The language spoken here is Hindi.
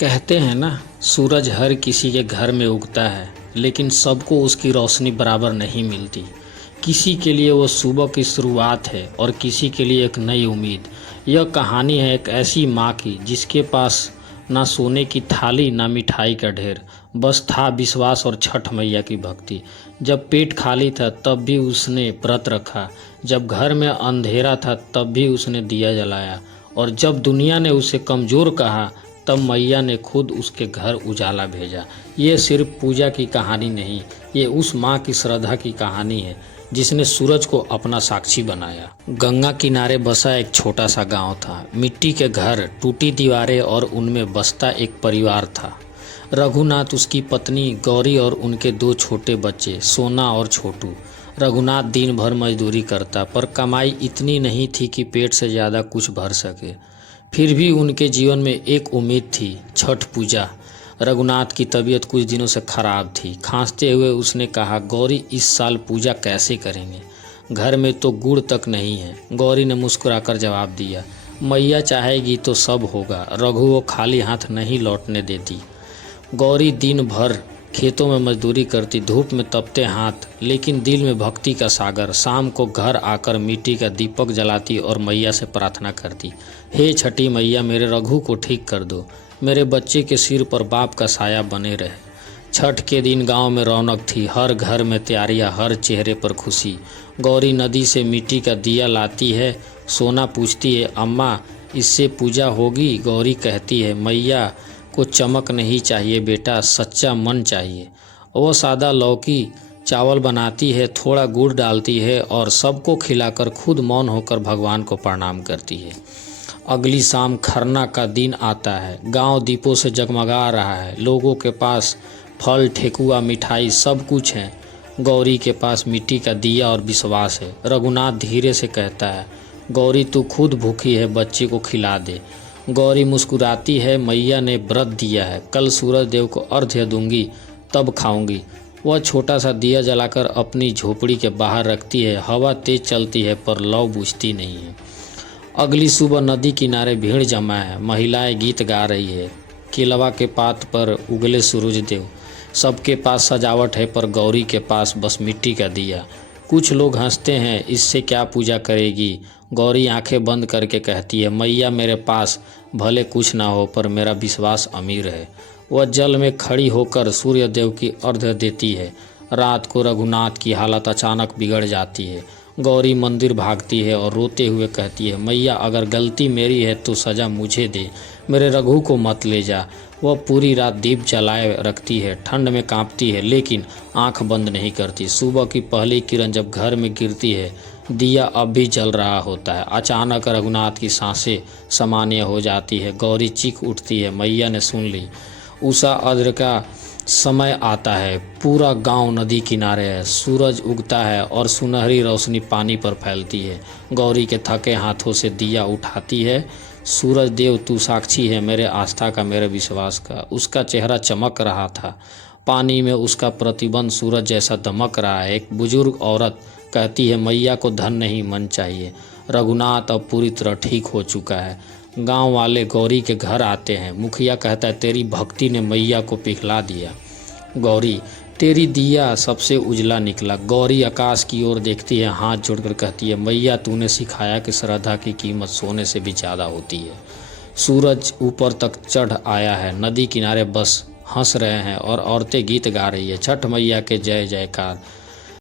कहते हैं ना, सूरज हर किसी के घर में उगता है, लेकिन सबको उसकी रोशनी बराबर नहीं मिलती। किसी के लिए वो सुबह की शुरुआत है और किसी के लिए एक नई उम्मीद। यह कहानी है एक ऐसी माँ की जिसके पास ना सोने की थाली ना मिठाई का ढेर, बस था विश्वास और छठ मैया की भक्ति। जब पेट खाली था तब भी उसने व्रत रखा, जब घर में अंधेरा था तब भी उसने दिया जलाया, और जब दुनिया ने उसे कमज़ोर कहा तब मैया ने खुद उसके घर उजाला भेजा। ये सिर्फ पूजा की कहानी नहीं, ये उस माँ की श्रद्धा की कहानी है जिसने सूरज को अपना साक्षी बनाया। गंगा किनारे बसा एक छोटा सा गांव था। मिट्टी के घर, टूटी दीवारें और उनमें बसता एक परिवार था। रघुनाथ, उसकी पत्नी गौरी और उनके दो छोटे बच्चे सोना और छोटू। रघुनाथ दिन भर मजदूरी करता, पर कमाई इतनी नहीं थी कि पेट से ज़्यादा कुछ भर सके। फिर भी उनके जीवन में एक उम्मीद थी, छठ पूजा। रघुनाथ की तबीयत कुछ दिनों से खराब थी। खांसते हुए उसने कहा, गौरी, इस साल पूजा कैसे करेंगे? घर में तो गुड़ तक नहीं है। गौरी ने मुस्कुराकर जवाब दिया, मैया चाहेगी तो सब होगा। रघु वो खाली हाथ नहीं लौटने देती। गौरी दिन भर खेतों में मजदूरी करती, धूप में तपते हाथ, लेकिन दिल में भक्ति का सागर। शाम को घर आकर मिट्टी का दीपक जलाती और मैया से प्रार्थना करती, हे छठी मैया, मेरे रघु को ठीक कर दो। मेरे बच्चे के सिर पर बाप का साया बने रहे। छठ के दिन गांव में रौनक थी, हर घर में तैयारियां, हर चेहरे पर खुशी। गौरी नदी से मिट्टी का दिया लाती है। सोना पूछती है, अम्मा, इससे पूजा होगी? गौरी कहती है, मैया को चमक नहीं चाहिए बेटा, सच्चा मन चाहिए। वो सादा लौकी चावल बनाती है, थोड़ा गुड़ डालती है और सबको खिलाकर खुद मौन होकर भगवान को प्रणाम करती है। अगली शाम खरना का दिन आता है। गांव दीपों से जगमगा रहा है। लोगों के पास फल, ठेकुआ, मिठाई सब कुछ है। गौरी के पास मिट्टी का दिया और विश्वास है। रघुनाथ धीरे से कहता है, गौरी, तू खुद भूखी है, बच्चे को खिला दे। गौरी मुस्कुराती है, मैया ने व्रत दिया है, कल सूरज देव को अर्घ्य दूंगी तब खाऊंगी। वह छोटा सा दिया जलाकर अपनी झोपड़ी के बाहर रखती है। हवा तेज चलती है पर लौ बुझती नहीं है। अगली सुबह नदी किनारे भीड़ जमा है। महिलाएं गीत गा रही है, केलवा के पात पर उगले सूरज देव। सबके पास सजावट है पर गौरी के पास बस मिट्टी का दिया। कुछ लोग हंसते हैं, इससे क्या पूजा करेगी? गौरी आंखें बंद करके कहती है, मैया, मेरे पास भले कुछ ना हो पर मेरा विश्वास अमीर है। वह जल में खड़ी होकर सूर्य देव की अर्घ्य देती है। रात को रघुनाथ की हालत अचानक बिगड़ जाती है। गौरी मंदिर भागती है और रोते हुए कहती है, मैया, अगर गलती मेरी है तो सज़ा मुझे दे, मेरे रघु को मत ले जा। वह पूरी रात दीप जलाए रखती है, ठंड में कांपती है लेकिन आंख बंद नहीं करती। सुबह की पहली किरण जब घर में गिरती है, दिया अब भी जल रहा होता है। अचानक रघुनाथ की सांसें सामान्य हो जाती है। गौरी चीख उठती है, मैया ने सुन ली। उषा अर्घ्य का समय आता है। पूरा गांव नदी किनारे है। सूरज उगता है और सुनहरी रोशनी पानी पर फैलती है। गौरी के थके हाथों से दिया उठाती है। सूरज देव, तू साक्षी है मेरे आस्था का, मेरे विश्वास का। उसका चेहरा चमक रहा था। पानी में उसका प्रतिबिंब सूरज जैसा दमक रहा है। एक बुजुर्ग औरत कहती है, मैया को धन नहीं, मन चाहिए। रघुनाथ अब पूरी तरह ठीक हो चुका है। गांव वाले गौरी के घर आते हैं। मुखिया कहता है, तेरी भक्ति ने मैया को पिघला दिया। गौरी, तेरी दिया सबसे उजला निकला। गौरी आकाश की ओर देखती है, हाथ जोड़कर कहती है, मैया, तूने सिखाया कि श्रद्धा की कीमत सोने से भी ज़्यादा होती है। सूरज ऊपर तक चढ़ आया है। नदी किनारे बस हंस रहे हैं और औरतें गीत गा रही है, छठ मैया के जय जयकार।